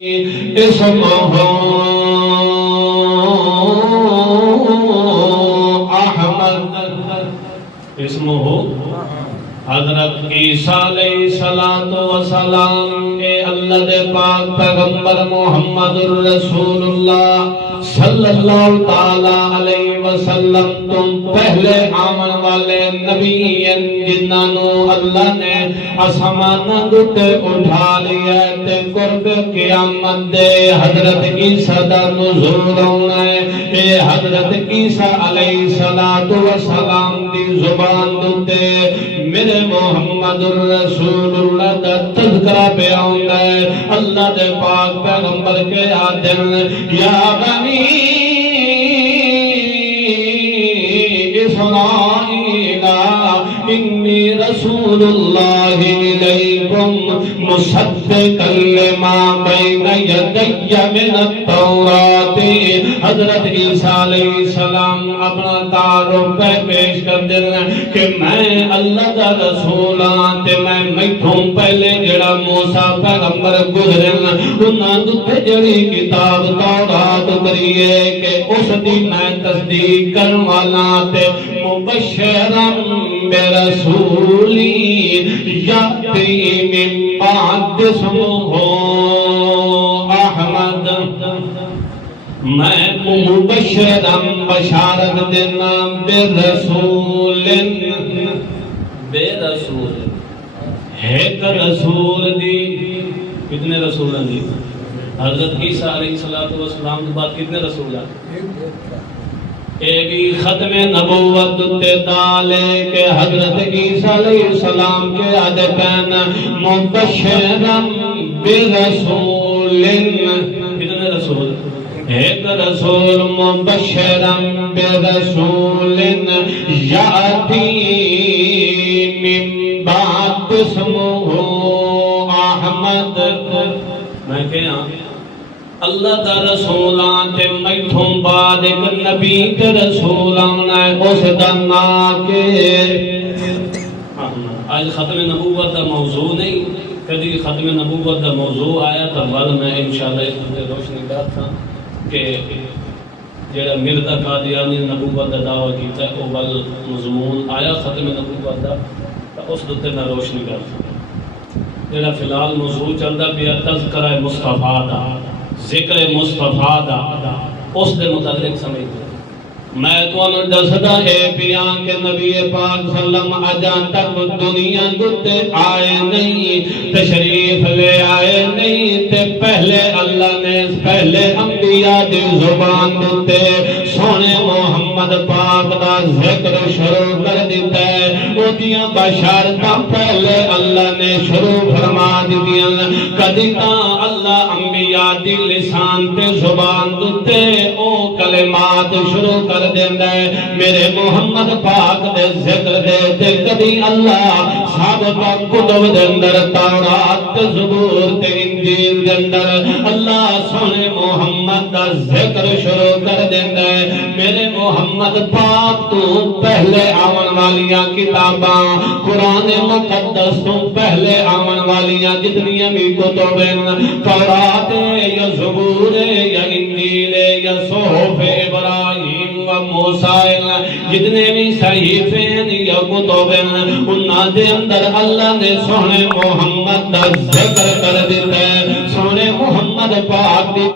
اسمه احمد، اسمه حضرت عیسیٰ علیہ السلام کے اللہ دے پاک پیغمبر محمد الرسول اللہ صلی اللہ تعالی علیہ وسلم تم پہلے آمن والے نبی جنہوں اللہ نے آسماناں دے اٹھا لیا تے قرب قیامت دے حضرت عیسیٰ دا نزول ہونا ہے۔ اے حضرت عیسیٰ علیہ السلام دی زبان دے میرے محمد الرسول اللہ دا تذکرہ پہ آؤں ہے۔ اللہ دے پاک پیغمبر کے آدم یا بنی اسرائیل انی رسول اللہ الیکم مصدقا لما بین یدی من التوراۃ۔ حضرت عیسیٰ علیہ السلام اپنا تعارف پیش کر دینا کہ میں اللہ دا رسول ہاں تے میں میتھوں پہلے جڑا موسیٰ پیغمبر گزرن انہاں دے جڑی کتاب تورات کریے کہ اس دی میں تصدیق کرن والا تے مبشرا برسولی یاتی من بعد اسمہ احمد، میں مبشرا بشارت دینا برسول، ایک رسول دی کتنے رسول ہیں دی؟ حضرت عیسیٰ علیہ السلام کے بعد کتنے رسول ہیں؟ ایک ختم نبوت تے دالے کہ حضرت عیسیٰ علیہ السلام کے عدقین مبشرا برسول، کتنے رسول؟ ایک رسول مبشرا برسول یاتی من بعد اسمہ احمد۔ میں کہاں اللہ دا رسول آتے میتھوں بعد ایک نبی کے رسول آنا ہے اس دا نام کے آج ختم نبوت دا موضوع نہیں، کدی ختم نبوت دا موضوع آیا تو بعد میں انشاءاللہ اس پر روشنی کرتا تھا کہ جڑا مرزا قادیانی نبوت دا دعویٰ کیتا ہے وہ بل مضمون آیا ختم نبوت دا تو اس دوتے میں روشنی کرتا جڑا فی الحال موضوع چلتا پیا تذکرہ مصطفیٰ دا، ذکر مصطفیٰ دا، اس دے متعلق سمجھتے میں تو انہوں دستا ہے پیاں کہ نبی پاک صلی اللہ علیہ وسلم اجان تک دنیا دتے آئے نہیں، تشریف لے آئے نہیں، تے پہلے اللہ نے پہلے انبیاء دی زبان دتے سونے محمد پاک دا ذکر شروع کر دیتا ہے۔ وہ دیاں بشارتاں پہلے اللہ نے شروع فرما دیاں، کدی تاں اللہ انبیاء دی لسان تے زبان دتے او کلمات شروع کر دیندہ ہے۔ میرے محمد پاک دے ذکر دے تے کدی اللہ سابقہ کتب دے اندر تورات تے زبور تے انجیل دے اندر اللہ سونے محمد دا ذکر شروع کر دیندہ ہے۔ میرے محمد پاک تو پہلے آمن والیاں کتاباں قرآن مقدس تو پہلے آمن والیاں جتنی بھی کتبیں تورات یا زبور یا انجیل یا صحف ابراہیم و موسیٰ جتنے بھی صحیفے یا کتبیں انہاں دے اندر اللہ نے سونے محمد دا ذکر کر دیتا ہے۔ سونے محمد پاک